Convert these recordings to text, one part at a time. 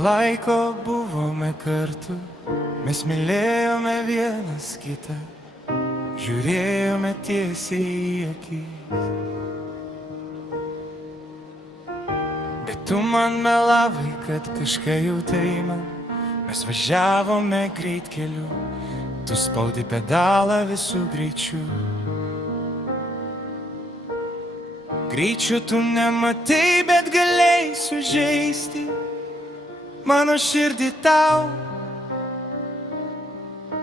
laiko buvome kartu, mes mylėjome vienas kitą, žiūrėjome tiesiai į akis. Bet tu man melavai, kad kažką jautai man, mes važiavome greitkeliu, tu spaudi pedalą visų greičių. Greičių tu nematai, bet galėjai sužeisti mano širdį tau.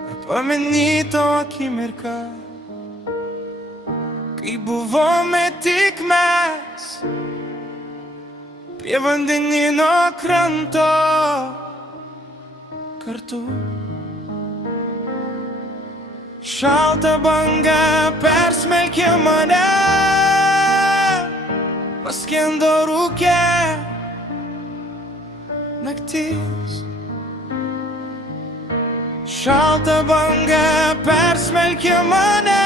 Ar pameni to akimirką, kai buvome tik mes prie vandenyno kranto kartu. Šalta banga persmelkė mane, paskendo rūke naktis. Šalta banga persmelkė mane,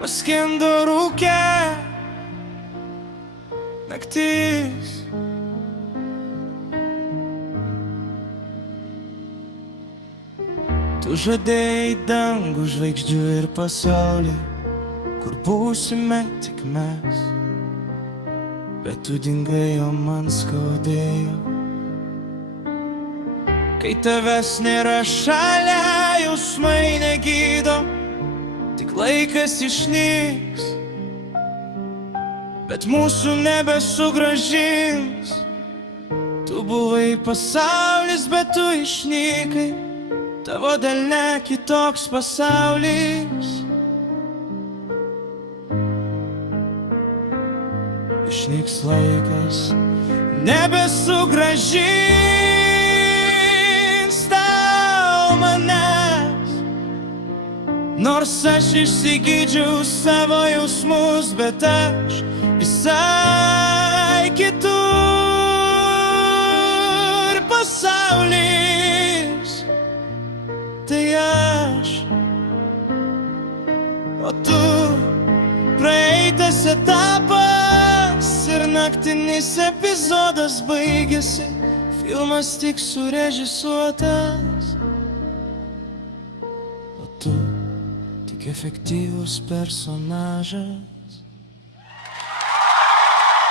paskendo rūke naktis. Tu žadėjai dangų, žvaigždžių ir pasaulį, kur būsime tik mes, bet tu dingai, o man skaudėjo. Kai tavęs nėra šalia, jausmai negydo, tik laikas išnyks, bet mūsų nebesugrąžins. Tu buvai pasaulis, bet tu išnykai, tavo delne kitoks pasaulis. Išnyks laikas, nebesugrąžins tau manęs. Nors aš išsigydžiau savo jausmus, bet aš visai kitur pasaulis. Tai aš, o tu praeitas etapas ir naktinis epizodas baigėsi, filmas tik surežisuotas, o tu tik efektyvus personažas.